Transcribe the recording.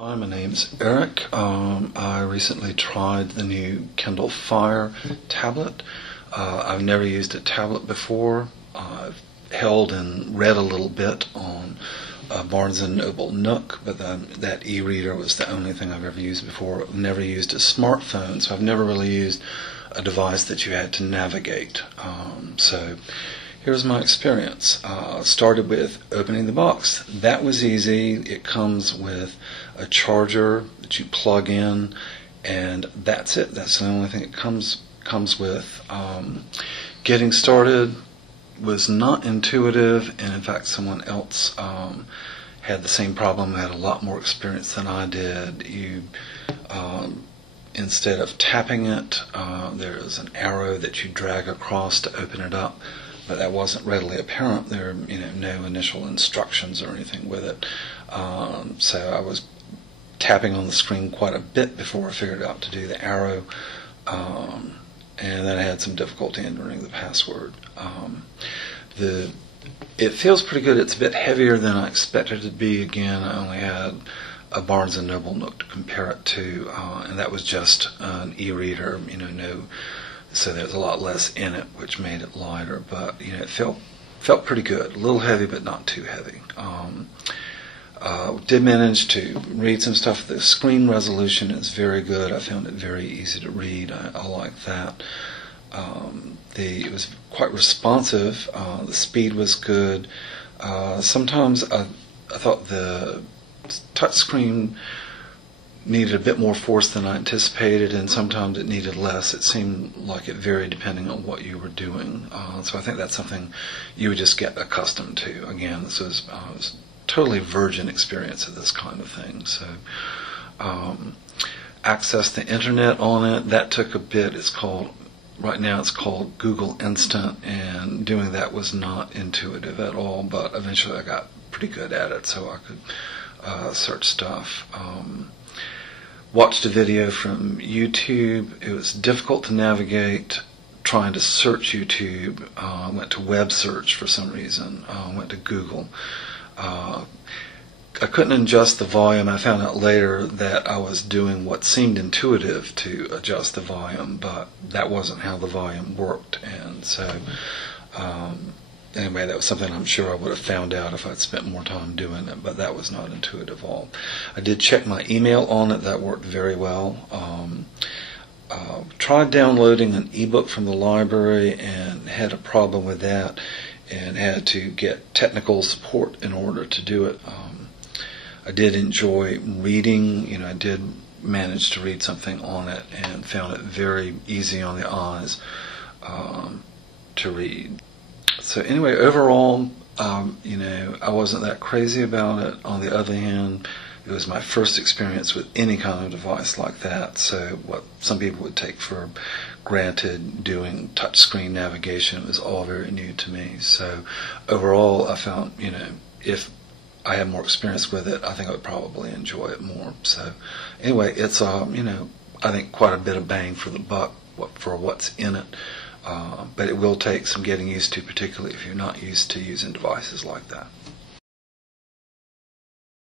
Hi, my name's Eric. I recently tried the new Kindle Fire tablet. I've never used a tablet before. I've held and read a little bit on Barnes & Noble Nook, but that e-reader was the only thing I've ever used before. I've never used a smartphone, so I've never really used a device that you had to navigate. So here's my experience. Started with opening the box. That was easy. It comes with a charger that you plug in, and that's it. That's the only thing it comes with. Getting started was not intuitive, and in fact someone else had the same problem, had a lot more experience than I did. You instead of tapping it, there's an arrow that you drag across to open it up, but that wasn't readily apparent. There are no initial instructions or anything with it. So I was tapping on the screen quite a bit before I figured out to do the arrow, and then I had some difficulty entering the password. It feels pretty good. It's a bit heavier than I expected it to be. Again, I only had a Barnes & Noble Nook to compare it to, and that was just an e-reader, so there's a lot less in it, which made it lighter, but it felt pretty good. A little heavy, but not too heavy. Did manage to read some stuff. The screen resolution is very good. I found it very easy to read. I like that. It was quite responsive. The speed was good. Sometimes I thought the touch screen needed a bit more force than I anticipated, and sometimes it needed less. It seemed like it varied depending on what you were doing. So I think that's something you would just get accustomed to. Again, this was totally virgin experience of this kind of thing. So access the internet on it, that took a bit. Right now it's called Google Instant, and doing that was not intuitive at all, but eventually I got pretty good at it, so I could search stuff. Watched a video from YouTube. It was difficult to navigate trying to search YouTube. I went to web search for some reason. Went to Google. I couldn't adjust the volume. I found out later that I was doing what seemed intuitive to adjust the volume, but that wasn't how the volume worked. And so, anyway, that was something I'm sure I would have found out if I'd spent more time doing it, but that was not intuitive at all. I did check my email on it. That worked very well. Tried downloading an ebook from the library and had a problem with that, and had to get technical support in order to do it. I did enjoy reading. I did manage to read something on it and found it very easy on the eyes to read. So anyway, overall, I wasn't that crazy about it. On the other hand, it was my first experience with any kind of device like that. So what some people would take for granted, doing touchscreen navigation, was all very new to me. So overall, I found, if I had more experience with it, I think I would probably enjoy it more. So anyway, it's, I think quite a bit of bang for the buck for what's in it. But it will take some getting used to, particularly if you're not used to using devices like that.